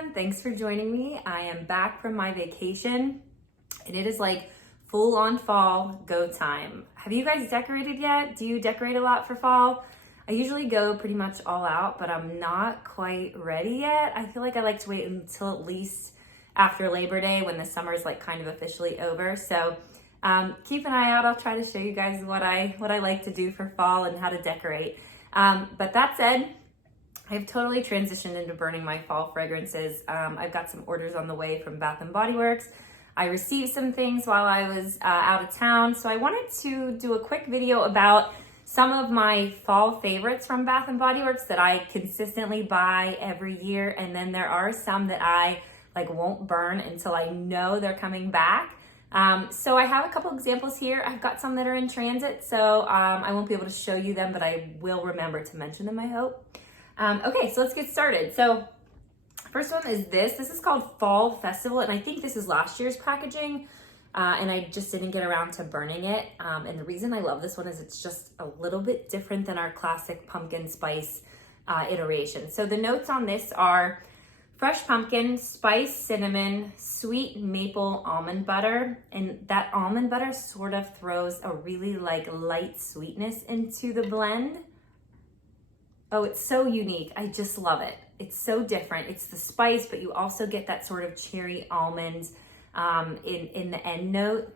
everyone. Thanks for joining me. I am back from my vacation and it is like full on fall go time. Have you guys decorated yet? Do you decorate a lot for fall? I usually go pretty much all out, but I'm not quite ready yet. I feel like I like to wait until at least after Labor Day when the summer is like kind of officially over. So keep an eye out. I'll try to show you guys what I like to do for fall and how to decorate. But that said, I've totally transitioned into burning my fall fragrances. I've got some orders on the way from Bath & Body Works. I received some things while I was out of town, so I wanted to do a quick video about some of my fall favorites from Bath & Body Works that I consistently buy every year, and then there are some that I won't burn until I know they're coming back. So I have a couple examples here. I've got some that are in transit, so I won't be able to show you them, but I will remember to mention them, I hope. Okay, so let's get started. So first one is this. This is called Fall Festival, and I think this is last year's packaging, and I just didn't get around to burning it. And the reason I love this one is it's just a little bit different than our classic pumpkin spice iteration. So the notes on this are fresh pumpkin, spice, cinnamon, sweet maple almond butter, and that almond butter sort of throws a really light sweetness into the blend. Oh, it's so unique. I just love it. It's so different. It's the spice, but you also get that sort of cherry almond in the end note.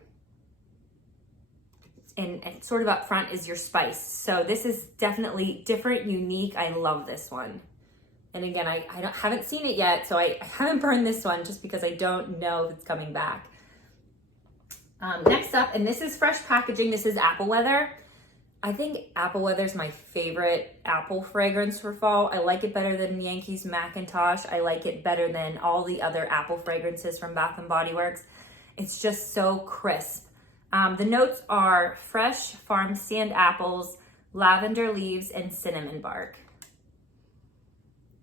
And sort of up front is your spice. So this is definitely different, unique. I love this one. And again, I haven't seen it yet, so I haven't burned this one just because I don't know if it's coming back. Next up, and this is fresh packaging. This is Apple Weather. I think Apple Weather is my favorite apple fragrance for fall. I like it better than Yankees Macintosh. I like it better than all the other apple fragrances from Bath & Body Works. It's just so crisp. The notes are fresh farm stand apples, lavender leaves, and cinnamon bark.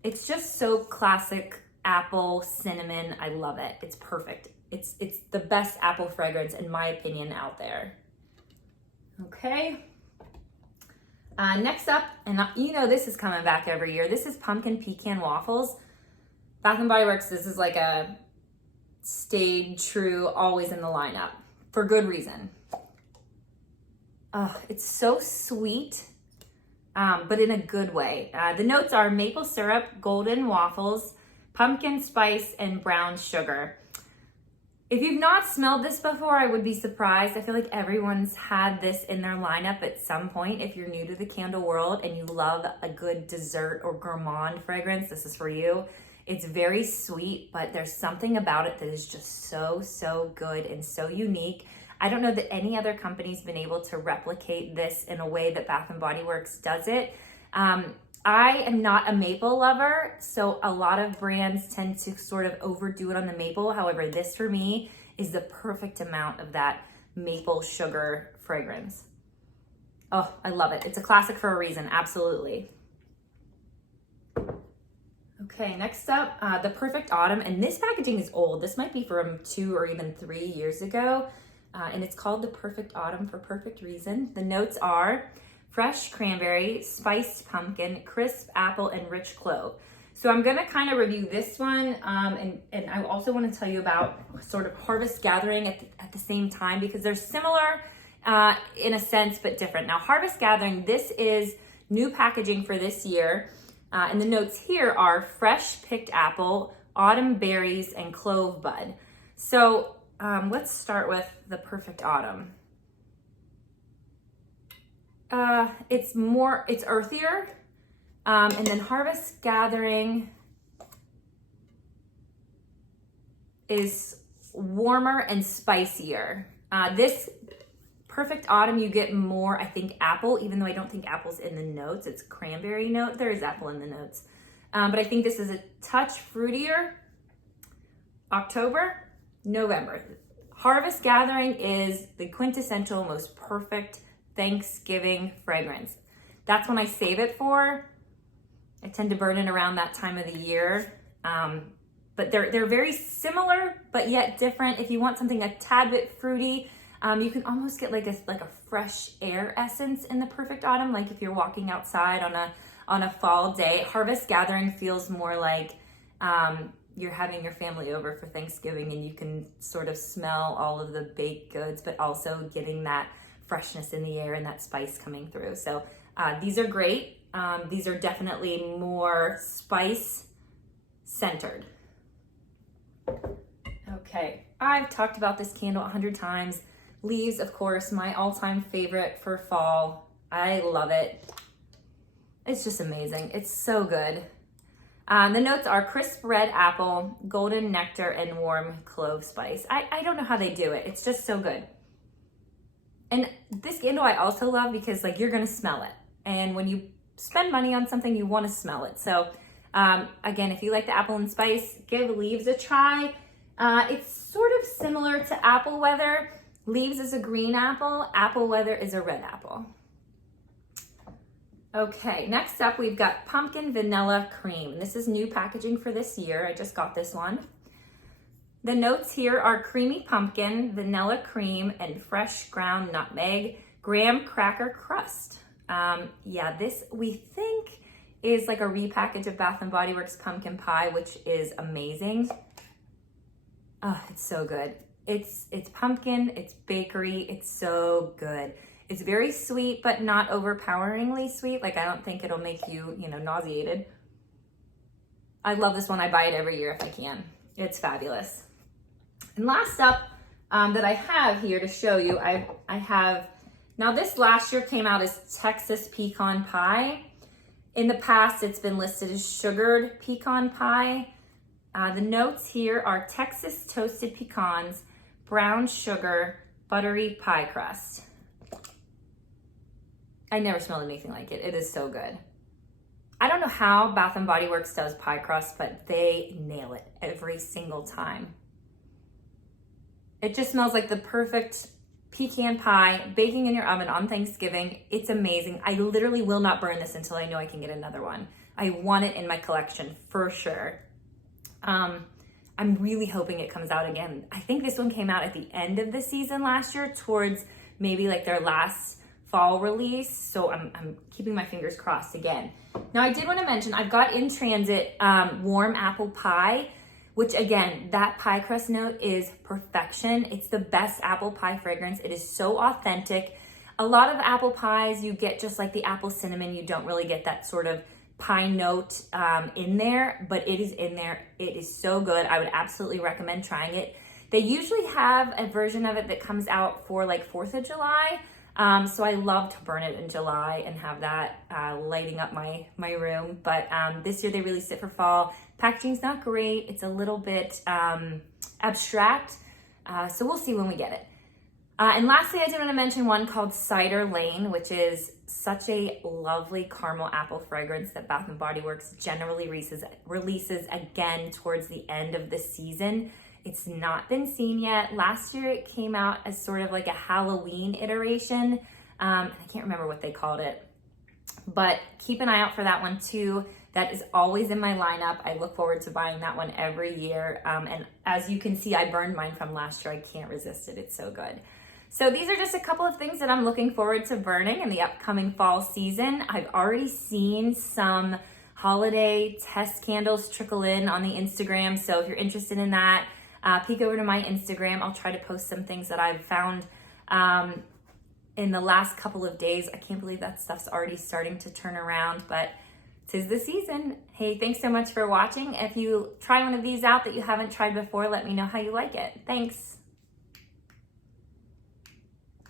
It's just so classic apple, cinnamon. I love it. It's perfect. It's the best apple fragrance, in my opinion, out there. Okay. Next up, and you know this is coming back every year, this is Pumpkin Pecan Waffles. Bath & Body Works, this is like a stayed true, always in the lineup, for good reason. It's so sweet, but in a good way. The notes are maple syrup, golden waffles, pumpkin spice, and brown sugar. If you've not smelled this before, I would be surprised. I feel like everyone's had this in their lineup at some point. If you're new to the candle world and you love a good dessert or gourmand fragrance, this is for you. It's very sweet, but there's something about it that is just so good and so unique. I don't know that any other company's been able to replicate this in a way that Bath & Body Works does it. I am not a maple lover, so a lot of brands tend to sort of overdo it on the maple. However, this for me is the perfect amount of that maple sugar fragrance. Oh, I love it. It's a classic for a reason, absolutely. Okay, next up, the Perfect Autumn, and this packaging is old. This might be from 2 or even 3 years ago, and it's called the Perfect Autumn for perfect reason. The notes are fresh cranberry, spiced pumpkin, crisp apple, and rich clove. So I'm gonna kind of review this one, and I also want to tell you about sort of Harvest Gathering at the same time, because they're similar in a sense, but different. Now, Harvest Gathering, this is new packaging for this year, and the notes here are fresh picked apple, autumn berries, and clove bud. So let's start with the Perfect Autumn. It's earthier, and then Harvest Gathering is warmer and spicier. This Perfect Autumn, you get more, I think, apple, even though I don't think apple's in the notes. It's cranberry note. There is apple in the notes. But I think this is a touch fruitier. October, November. Harvest Gathering is the quintessential, most perfect Thanksgiving fragrance. That's when I save it for. I tend to burn it around that time of the year. But they're very similar, but yet different. If you want something a tad bit fruity, you can almost get like a fresh air essence in the Perfect Autumn. Like if you're walking outside on a fall day, Harvest Gathering feels more like you're having your family over for Thanksgiving and you can sort of smell all of the baked goods, but also getting that freshness in the air and that spice coming through. So these are great. These are definitely more spice centered. Okay, I've talked about this candle 100 times. Leaves, of course, my all-time favorite for fall. I love it. It's just amazing. It's so good. The notes are crisp red apple, golden nectar, and warm clove spice. I don't know how they do it. It's just so good. And this candle I also love because like you're gonna smell it. And when you spend money on something, you wanna smell it. So again, if you like the apple and spice, give Leaves a try. It's sort of similar to Apple Weather. Leaves is a green apple, Apple Weather is a red apple. Okay, next up we've got pumpkin vanilla cream. This is new packaging for this year. I just got this one. The notes here are creamy pumpkin, vanilla cream, and fresh ground nutmeg, graham cracker crust. Yeah, this we think is like a repackage of Bath & Body Works pumpkin pie, which is amazing. Oh, it's so good. It's pumpkin, it's bakery, it's so good. It's very sweet, but not overpoweringly sweet. Like I don't think it'll make you, nauseated. I love this one. I buy it every year if I can. It's fabulous. And last up that I have here to show you, I have, now this last year came out as Texas Pecan Pie. In the past, it's been listed as sugared pecan pie. The notes here are Texas toasted pecans, brown sugar, buttery pie crust. I never smelled anything like it. It is so good. I don't know how Bath & Body Works does pie crust, but they nail it every single time. It just smells like the perfect pecan pie, baking in your oven on Thanksgiving. It's amazing. I literally will not burn this until I know I can get another one. I want it in my collection for sure. I'm really hoping it comes out again. I think this one came out at the end of the season last year, towards maybe like their last fall release. So I'm keeping my fingers crossed again. Now I did want to mention, I've got in transit warm apple pie, which again, that pie crust note is perfection. It's the best apple pie fragrance. It is so authentic. A lot of apple pies, you get just like the apple cinnamon. You don't really get that sort of pie note in there, but it is in there. It is so good. I would absolutely recommend trying it. They usually have a version of it that comes out for like 4th of July. So I love to burn it in July and have that lighting up my room. But this year they released it for fall. Packaging's not great. It's a little bit abstract. So we'll see when we get it. And lastly, I did want to mention one called Cider Lane, which is such a lovely caramel apple fragrance that Bath & Body Works generally releases again towards the end of the season. It's not been seen yet. Last year it came out as sort of like a Halloween iteration. I can't remember what they called it, but keep an eye out for that one too. That is always in my lineup. I look forward to buying that one every year. And as you can see, I burned mine from last year. I can't resist it. It's so good. So these are just a couple of things that I'm looking forward to burning in the upcoming fall season. I've already seen some holiday test candles trickle in on the Instagram. So if you're interested in that, peek over to my Instagram. I'll try to post some things that I've found in the last couple of days. I can't believe that stuff's already starting to turn around, but 'tis the season. Hey, thanks so much for watching. If you try one of these out that you haven't tried before, let me know how you like it. Thanks.